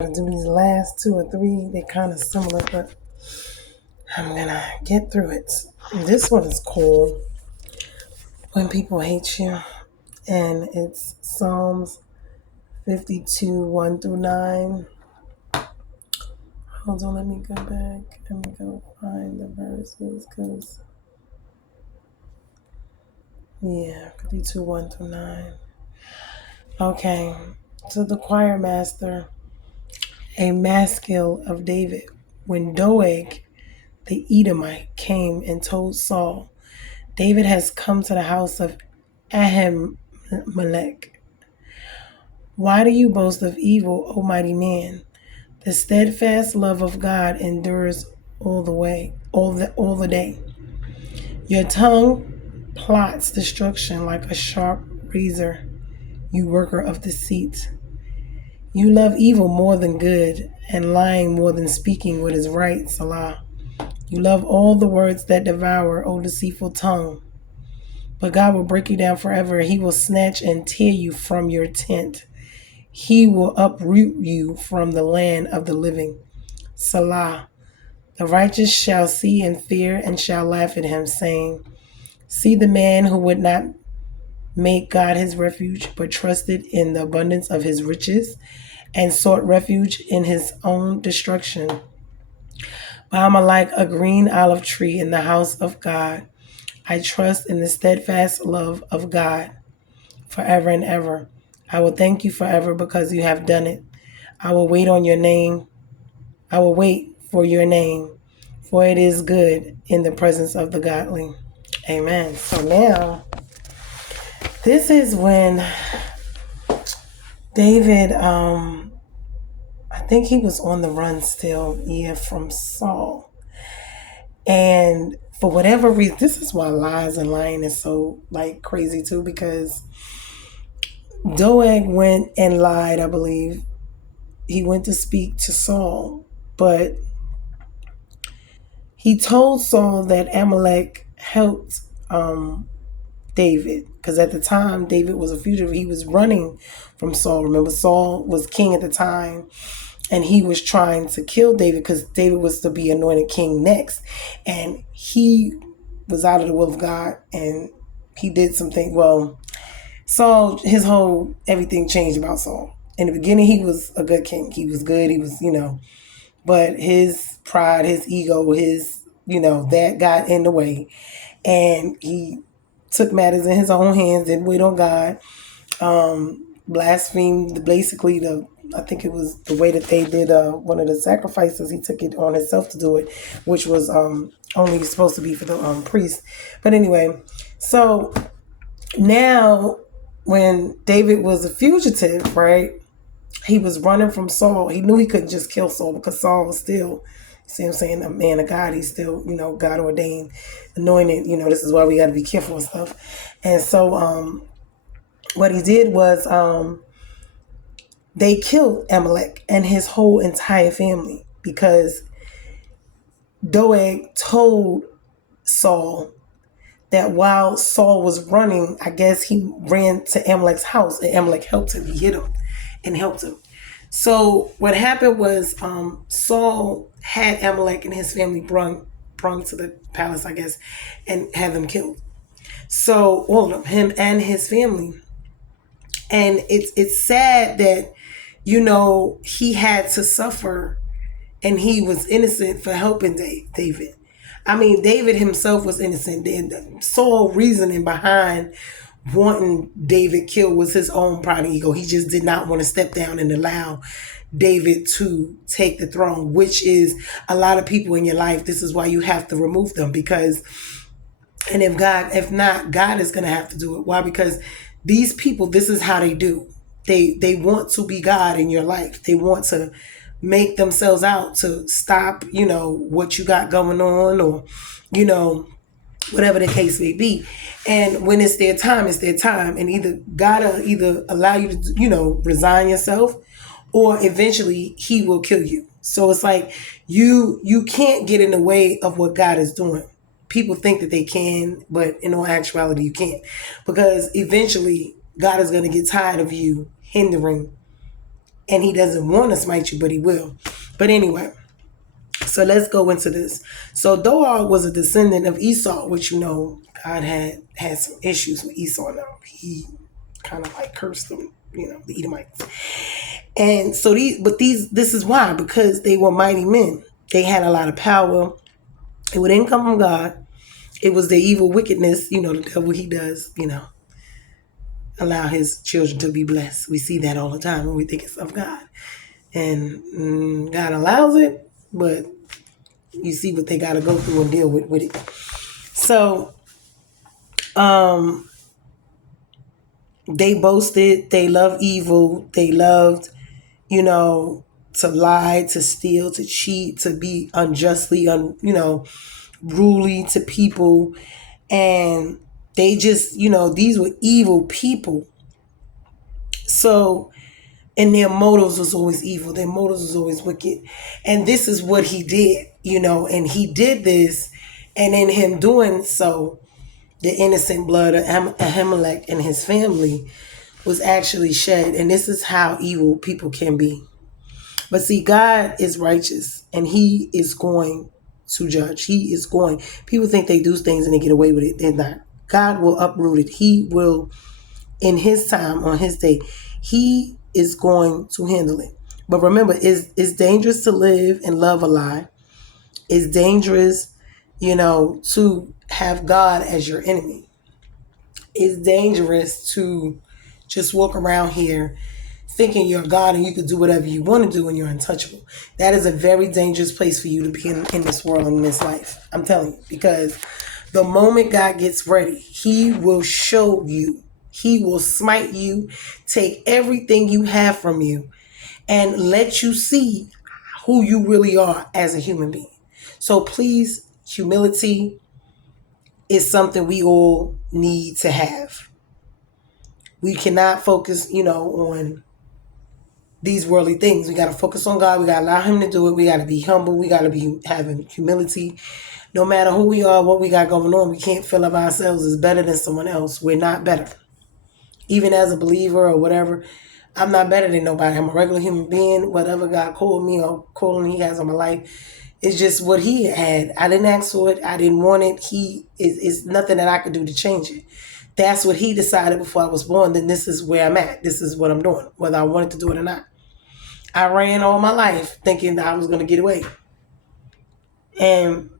To do these last two or three. They're kind of similar, but I'm gonna get through it. This one is cool. When people hate you, and it's Psalms 52, 1 through 9. Hold on, let me go back. Let me go find the verses, because, yeah, 52, 1 through 9. Okay, to the choir master, a maskil of David. When Doeg the Edomite came and told Saul, David has come to the house of Ahimelech. Why do you boast of evil, O mighty man? The steadfast love of God endures all the day. Your tongue plots destruction like a sharp razor, you worker of deceit. You love evil more than good, and lying more than speaking what is right, Salah. You love all the words that devour, O deceitful tongue. But God will break you down forever. He will snatch and tear you from your tent. He will uproot you from the land of the living. Salah. The righteous shall see and fear and shall laugh at him, saying, see the man who would not make God his refuge, but trusted in the abundance of his riches and sought refuge in his own destruction. But I'm like a green olive tree in the house of God. I trust in the steadfast love of God forever and ever. I will thank you forever because you have done it. I will wait on your name. I will wait for your name, for it is good in the presence of the godly. Amen. So now, this is when David, I think he was on the run still, from Saul. And for whatever reason, this is why lies and lying is so crazy too, because Doeg went and lied, I believe. He went to speak to Saul, but he told Saul that Amalek helped David, because at the time David was a fugitive. He was running from Saul. Remember, Saul was king at the time, and he was trying to kill David because David was to be anointed king next, and he was out of the will of God, and he did something. Well, Saul, his whole everything changed about Saul. In the beginning, he was a good king. He was good. He was, but his pride, his ego, that got in the way, and he took matters in his own hands, didn't wait on God, blasphemed basically I think it was the way that they did one of the sacrifices. He took it on himself to do it, which was only supposed to be for the priest. But anyway, so now when David was a fugitive, right, he was running from Saul. He knew he couldn't just kill Saul because Saul was still, see what I'm saying, a man of God. He's still, God ordained, anointed. This is why we got to be careful and stuff. And so what he did was they killed Amalek and his whole entire family because Doeg told Saul that while Saul was running, I guess he ran to Amalek's house and Amalek helped him. He hit him and helped him. So what happened was Saul had Amalek and his family brung to the palace, I guess, and had them killed. So all of them, him and his family. And it's sad that, he had to suffer and he was innocent for helping David. I mean, David himself was innocent. And Saul's reasoning behind wanting David killed was his own pride and ego. He just did not want to step down and allow David to take the throne, which is a lot of people in your life. This is why you have to remove them, because, and if not, God is going to have to do it. Why? Because these people, this is how they do. They want to be God in your life. They want to make themselves out to stop, what you got going on, or, whatever the case may be. And when it's their time, it's their time. And either God will either allow you to, resign yourself, or eventually he will kill you. So it's like you can't get in the way of what God is doing. People think that they can, but in all actuality, you can't. Because eventually God is going to get tired of you hindering And he doesn't want to smite you, but he will. But anyway, so let's go into this. So Doeg was a descendant of Esau, which God had some issues with Esau. Now he kind of like cursed them, the Edomites. And so this is why, because they were mighty men. They had a lot of power. It didn't come from God. It was the evil wickedness, the devil, he does, allow his children to be blessed. We see that all the time when we think it's of God. And God allows it, but you see what they got to go through and deal with it. So, they boasted, they loved evil, they loved, to lie, to steal, to cheat, to be unjustly, ruly to people. And they just, these were evil people. So, and their motives was always evil. Their motives was always wicked. And this is what he did, and he did this. And in him doing so, the innocent blood of Ahimelech and his family was actually shed. And this is how evil people can be. But see, God is righteous and he is going to judge. He is going. People think they do things and they get away with it. They're not. God will uproot it. He will, in his time, on his day, he is going to handle it. But remember, it's dangerous to live and love a lie. It's dangerous, to have God as your enemy. It's dangerous to just walk around here thinking you're God and you can do whatever you want to do and you're untouchable. That is a very dangerous place for you to be in this world and in this life. I'm telling you, because the moment God gets ready, he will show you. He will smite you, take everything you have from you, and let you see who you really are as a human being. So please, humility is something we all need to have. We cannot focus, on these worldly things. We got to focus on God. We got to allow him to do it. We got to be humble. We got to be having humility. No matter who we are, what we got going on, we can't feel of ourselves as better than someone else. We're not better. Even as a believer or whatever, I'm not better than nobody. I'm a regular human being. Whatever God called me or calling he has on my life, it's just what he had. I didn't ask for it. I didn't want it. It's nothing that I could do to change it. That's what he decided before I was born. Then this is where I'm at. This is what I'm doing, whether I wanted to do it or not. I ran all my life thinking that I was going to get away. And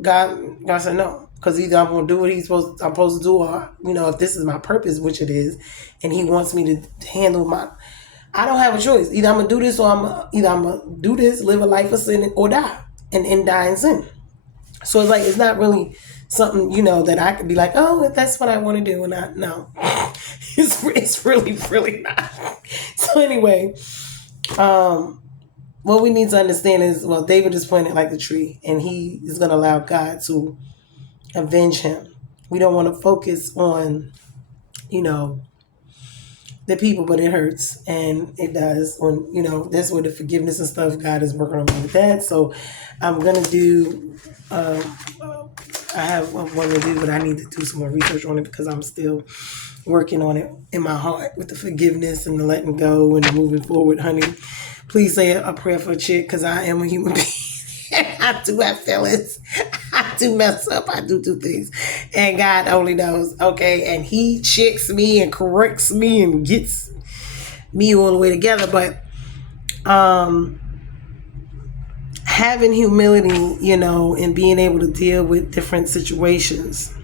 God said no. Because either I'm going to do what I'm supposed to do, or, if this is my purpose, which it is, and he wants me to handle I don't have a choice. Either I'm going to do this or I'm going to do this, live a life of sin, or die and die in sin. So it's like, it's not really something, that I could be like, oh, that's what I want to do. And no, it's really, really not. So anyway, what we need to understand is, David is pointed like a tree and he is going to allow God to avenge him. We don't want to focus on, the people, but it hurts, and it does. When that's where the forgiveness and stuff, God is working on me with that. So I'm gonna do. I have one to do, but I need to do some more research on it because I'm still working on it in my heart with the forgiveness and the letting go and the moving forward, honey. Please say a prayer for a chick because I am a human being. I do have feelings. I do mess up. I do things. And God only knows, okay? And he checks me and corrects me and gets me all the way together. But having humility, and being able to deal with different situations,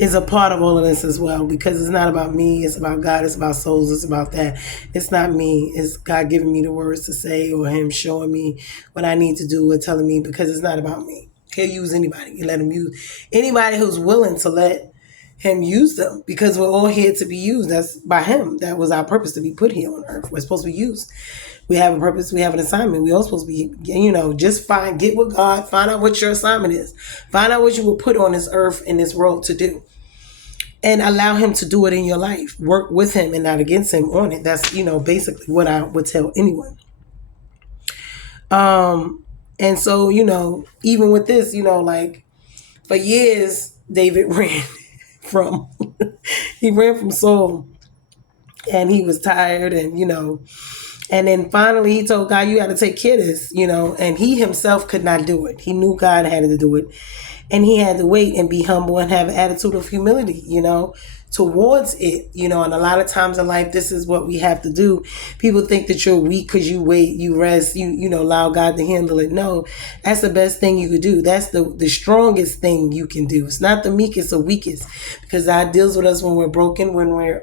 is a part of all of this as well, because it's not about me, it's about God, it's about souls, it's about that. It's not me, it's God giving me the words to say or him showing me what I need to do or telling me, because it's not about me. He'll use anybody. You let him use anybody who's willing to let him use them, because we're all here to be used. That's by him. That was our purpose, to be put here on earth. We're supposed to be used. We have a purpose. We have an assignment. We're all supposed to be, just get with God, find out what your assignment is. Find out what you were put on this earth, in this world to do. And allow him to do it in your life. Work with him and not against him on it. That's, basically what I would tell anyone. And so, even with this, like for years, David ran from Saul. and he was tired, and and then finally he told God, you got to take care of this, and he himself could not do it. He knew God had to do it. And he had to wait and be humble and have an attitude of humility, towards it, and a lot of times in life, this is what we have to do. People think that you're weak because you wait, you rest, allow God to handle it. No, that's the best thing you could do. That's the strongest thing you can do. It's not the meekest or weakest, because God deals with us when we're broken, when we're,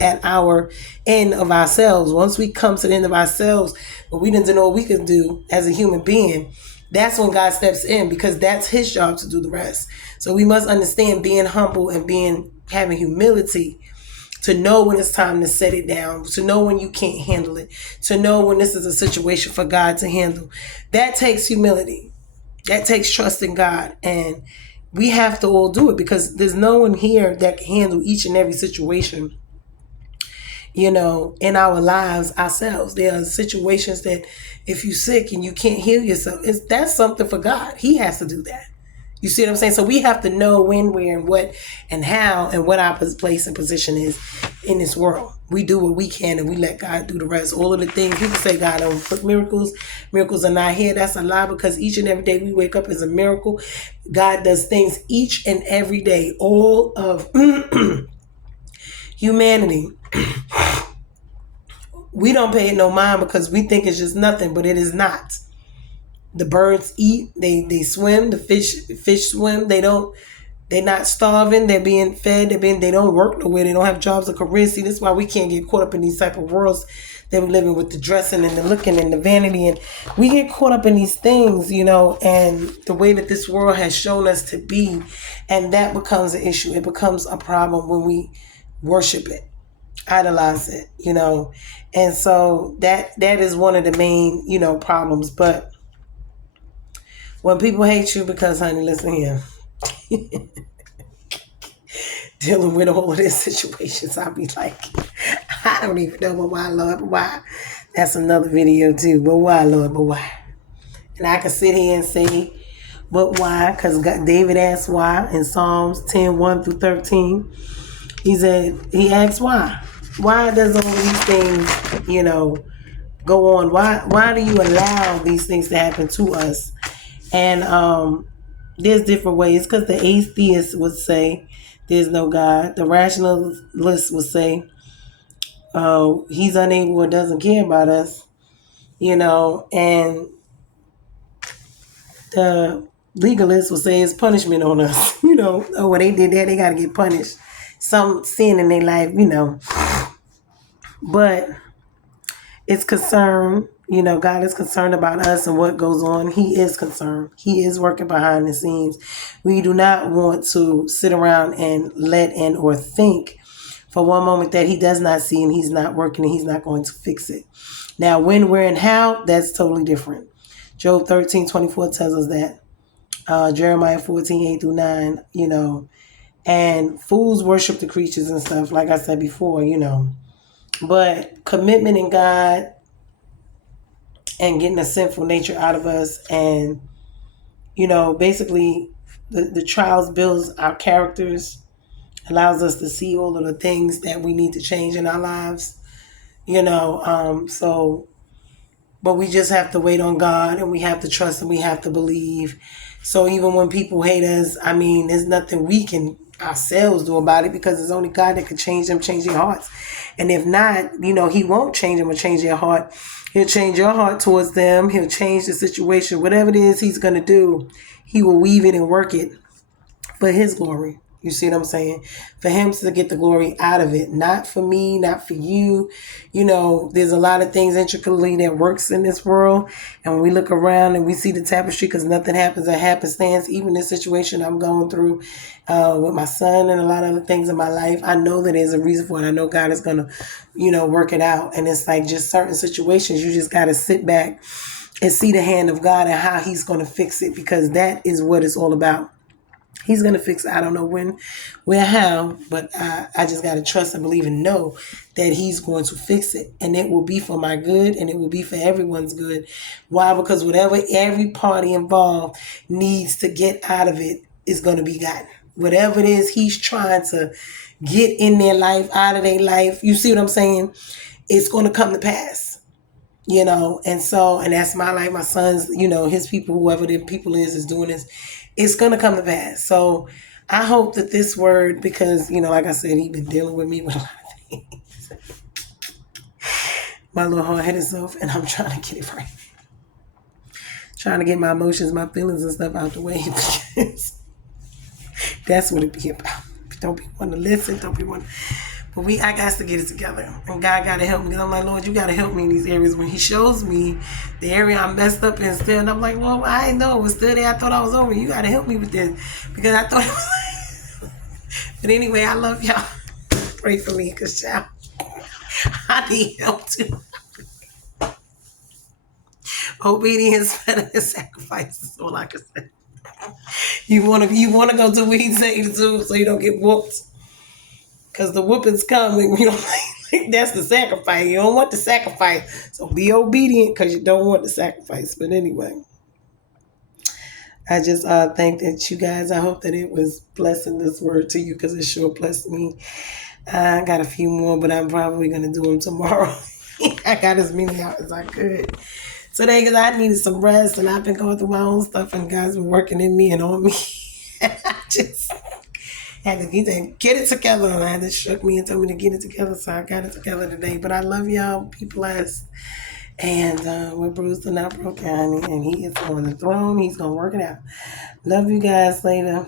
at our end of ourselves. Once we come to the end of ourselves, but we didn't know what we could do as a human being, that's when God steps in, because that's his job to do the rest. So we must understand being humble and having humility, to know when it's time to set it down, to know when you can't handle it, to know when this is a situation for God to handle. That takes humility. That takes trust in God. And we have to all do it, because there's no one here that can handle each and every situation, in our lives ourselves. There are situations that if you're sick and you can't heal yourself, that's something for God. He has to do that. You see what I'm saying? So we have to know when, where, and what, and how, and what our place and position is in this world. We do what we can, and we let God do the rest. All of the things, people say God don't put miracles. Miracles are not here. That's a lie, because each and every day we wake up is a miracle. God does things each and every day. All of humanity, we don't pay it no mind, because we think it's just nothing, but it is not. The birds eat, they swim, the fish swim, they're not starving, they're being fed, they don't work nowhere, they don't have jobs or careers. See, that's why we can't get caught up in these type of worlds that we live in, with the dressing and the looking and the vanity, and we get caught up in these things, and the way that this world has shown us to be, and that becomes an issue. It becomes a problem when we worship it, idolize it, and so that is one of the main, problems. But when people hate you, because, honey, listen here, dealing with all of these situations, I'll be like, I don't even know, but why, Lord, but why? That's another video too. But why, Lord, but why? And I can sit here and say, but why? Because David asked why in Psalms 10:1-13. He asked why. Why does all these things, go on? Why do you allow these things to happen to us? And there's different ways, because the atheist would say there's no God. The rationalist would say he's unable or doesn't care about us, and the legalist would say it's punishment on us, oh, well, they did that, they got to get punished. Some sin in their life, but it's concern. God is concerned about us and what goes on. He is concerned. He is working behind the scenes. We do not want to sit around and let in or think for one moment that he does not see and he's not working and he's not going to fix it. Now, when, where, and how, that's totally different. Job 13:24 tells us that. Jeremiah 14:8-9, and fools worship the creatures and stuff, like I said before, But commitment in God and getting a sinful nature out of us, and basically the trials builds our characters, allows us to see all of the things that we need to change in our lives, so, but we just have to wait on God, and we have to trust, and we have to believe. So even when people hate us, there's nothing we can ourselves do about it, because it's only God that can change them, change their hearts. And if not, he won't change them or change their heart. He'll change your heart towards them. He'll change the situation. Whatever it is he's going to do, he will weave it and work it for his glory. You see what I'm saying? For him to get the glory out of it. Not for me, not for you. There's a lot of things intricately that works in this world. And when we look around and we see the tapestry, because nothing happens at happenstance, even this situation I'm going through with my son and a lot of other things in my life, I know that there's a reason for it. I know God is going to, work it out. And it's like just certain situations, you just got to sit back and see the hand of God and how he's going to fix it, because that is what it's all about. He's going to fix it. I don't know when, where, how, but I just got to trust and believe and know that he's going to fix it. And it will be for my good, and it will be for everyone's good. Why? Because whatever every party involved needs to get out of it is going to be gotten. whatever it is he's trying to get in their life, out of their life. You see what I'm saying? It's going to come to pass, you know. And so, and that's my life, my son's, you know, his people, whoever the people is doing this. It's going to come to pass. So I hope that this word, because, you know, like I said, he's been dealing with me with a lot of things. My little hard-headed self, and I'm trying to get it right. Trying to get my emotions, my feelings and stuff out the way, because that's what it be about. Don't be want to listen, don't be want. But I got to get it together, and God got to help me. Because I'm like, Lord, you got to help me in these areas. When He shows me the area I'm messed up in still, and I'm like, Lord, I didn't know it was still there. I thought I was over. You got to help me with this, because I thought it was. But anyway, I love y'all. Pray for me, cause child, I need help too. Obedience better than sacrifice is all I can say. You wanna go do what He said you to do, so you don't get whooped. Cause the whooping's coming. You know, like that's the sacrifice. You don't want the sacrifice, so be obedient because you don't want the sacrifice. But anyway, I just think that you guys. I hope that it was blessing this word to you, because it sure blessed me. I got a few more, but I'm probably gonna do them tomorrow. I got as many out as I could today, because I needed some rest, and I've been going through my own stuff, and God's been working in me and on me. I just had to get it together, and I had to shook me and told me to get it together, so I got it together today. But I love y'all. Be blessed. And we're bruised and not broken, honey, and He is on the throne. He's gonna work it out. Love you guys. Later.